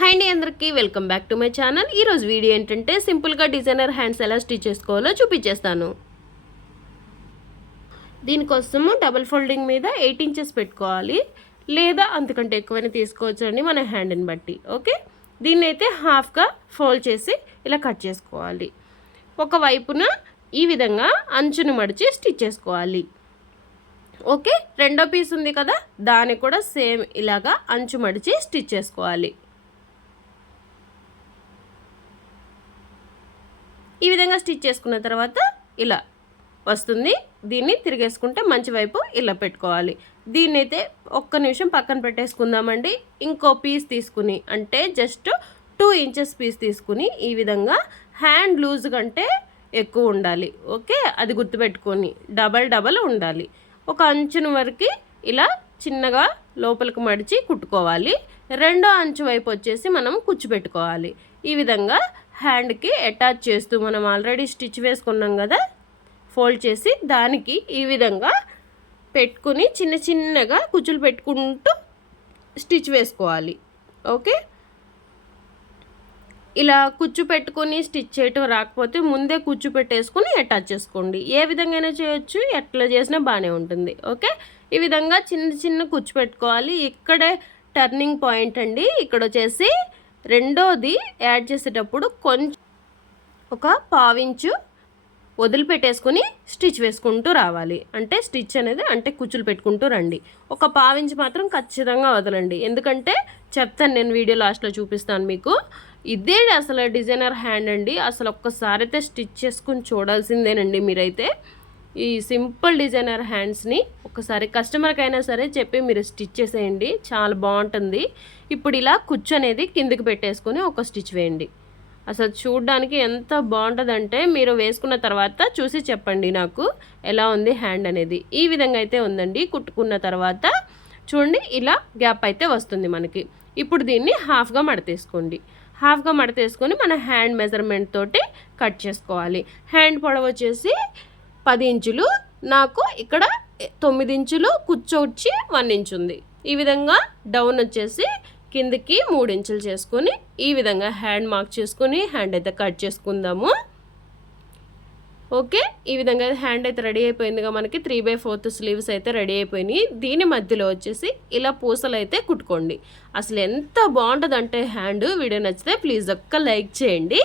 Hi అండి అందరికీ welcome back to my channel ఈరోజు వీడియో ఏంటంటే సింపుల్గా డిజైనర్ హ్యాండ్స్ ఎలా స్టిచ్ చేసుకోవాలో చూపించేస్తాను. దీనికోసము డబుల్ ఫోల్డింగ్ మీద ఎయిట్ ఇంచెస్ పెట్టుకోవాలి. లేదా అంతకంటే ఎక్కువైనా తీసుకోవచ్చు అండి మన హ్యాండ్ని బట్టి ఓకే దీన్ని అయితే హాఫ్గా ఫోల్డ్ చేసి ఇలా కట్ చేసుకోవాలి. ఒక వైపున ఈ విధంగా అంచును మడిచి స్టిచ్ చేసుకోవాలి. ఓకే రెండో పీస్ ఉంది కదా దాన్ని కూడా సేమ్ ఇలాగా అంచు మడిచి స్టిచ్ చేసుకోవాలి. ఈ విధంగా స్టిచ్ చేసుకున్న తర్వాత ఇలా వస్తుంది. దీన్ని తిరిగేసుకుంటే మంచి వైపు ఇలా పెట్టుకోవాలి. దీన్ని అయితే ఒక్క నిమిషం పక్కన పెట్టేసుకుందామండి. ఇంకో పీస్ తీసుకుని అంటే జస్ట్ టూ ఇంచెస్ పీస్ తీసుకుని ఈ విధంగా హ్యాండ్ లూజ్ కంటే ఎక్కువ ఉండాలి. ఓకే? అది గుర్తుపెట్టుకొని డబల్ డబల్ ఉండాలి. ఒక అంచున వరకు ఇలా చిన్నగా లోపలికి మడిచి కుట్టుకోవాలి. రెండో అంచు వైపు వచ్చేసి మనం కుచ్చిపెట్టుకోవాలి ఈ విధంగా హ్యాండ్కి అటాచ్ చేస్తూ మనం ఆల్రెడీ స్టిచ్ వేసుకున్నాం కదా ఫోల్డ్ చేసి దానికి ఈ విధంగా పెట్టుకుని చిన్న చిన్నగా కుచ్చులు పెట్టుకుంటూ స్టిచ్ వేసుకోవాలి. ఓకే? ఇలా కుచ్చు పెట్టుకొని స్టిచ్ చేయటం రాకపోతే ముందే కుచ్చు పెట్టేసుకొని అటాచ్ చేసుకోండి. ఏ విధంగా చేయొచ్చు ఎట్లా చేసినా బాగానే ఉంటుంది. ఓకే? ఈ విధంగా చిన్న చిన్న కుచ్చు పెట్టుకోవాలి. ఇక్కడే టర్నింగ్ పాయింట్ అండి. ఇక్కడ వచ్చేసి రెండోది యాడ్ చేసేటప్పుడు కొంచెం ఒక పావించు వదిలిపెట్టేసుకుని స్టిచ్ వేసుకుంటూ రావాలి. అంటే స్టిచ్ అనేది అంటే కుచ్చులు పెట్టుకుంటూ రండి. ఒక పావించి మాత్రం ఖచ్చితంగా వదలండి. ఎందుకంటే చెప్తాను నేను వీడియో లాస్ట్లో చూపిస్తాను మీకు. ఇదే అసలు డిజైనర్ హ్యాండ్ అండి. అసలు ఒక్కసారి అయితే స్టిచ్ చేసుకుని చూడాల్సిందేనండి మీరైతే. ఈ సింపుల్ డిజైనర్ హ్యాండ్స్ని ఒకసారి కస్టమర్కి అయినా సరే చెప్పి మీరు స్టిచ్ చేసేయండి. చాలా బాగుంటుంది. ఇప్పుడు ఇలా కుచ్చు అనేది కిందికి పెట్టేసుకొని ఒక స్టిచ్ వేయండి. అసలు చూడడానికి ఎంత బాగుంటుందంటే మీరు వేసుకున్న తర్వాత చూసి చెప్పండి నాకు ఎలా ఉంది హ్యాండ్ అనేది. ఈ విధంగా అయితే ఉందండి. కుట్టుకున్న తర్వాత చూడండి ఇలా గ్యాప్ అయితే వస్తుంది మనకి. ఇప్పుడు దీన్ని హాఫ్గా మడతేసుకోండి. హాఫ్గా మడతేసుకొని మన హ్యాండ్ మెజర్మెంట్ తోటి కట్ చేసుకోవాలి. హ్యాండ్ పొడవు వచ్చేసి పది ఇంచులు నాకు ఇక్కడ తొమ్మిది ఇంచులు కూర్చోవచ్చి వన్ ఇంచు ఉంది. ఈ విధంగా డౌన్ వచ్చేసి కిందకి మూడు ఇంచులు చేసుకొని ఈ విధంగా హ్యాండ్ మార్క్ చేసుకొని హ్యాండ్ అయితే కట్ చేసుకుందాము. ఓకే ఈ విధంగా హ్యాండ్ అయితే రెడీ అయిపోయిందిగా మనకి. త్రీ బై ఫోర్త్ స్లీవ్స్ అయితే రెడీ అయిపోయినాయి. దీని మధ్యలో వచ్చేసి ఇలా పూసలు అయితే కుట్టుకోండి. అసలు ఎంత బాగుంటుందంటే హ్యాండ్. వీడియో నచ్చితే ప్లీజ్ ఒక్క లైక్ చేయండి.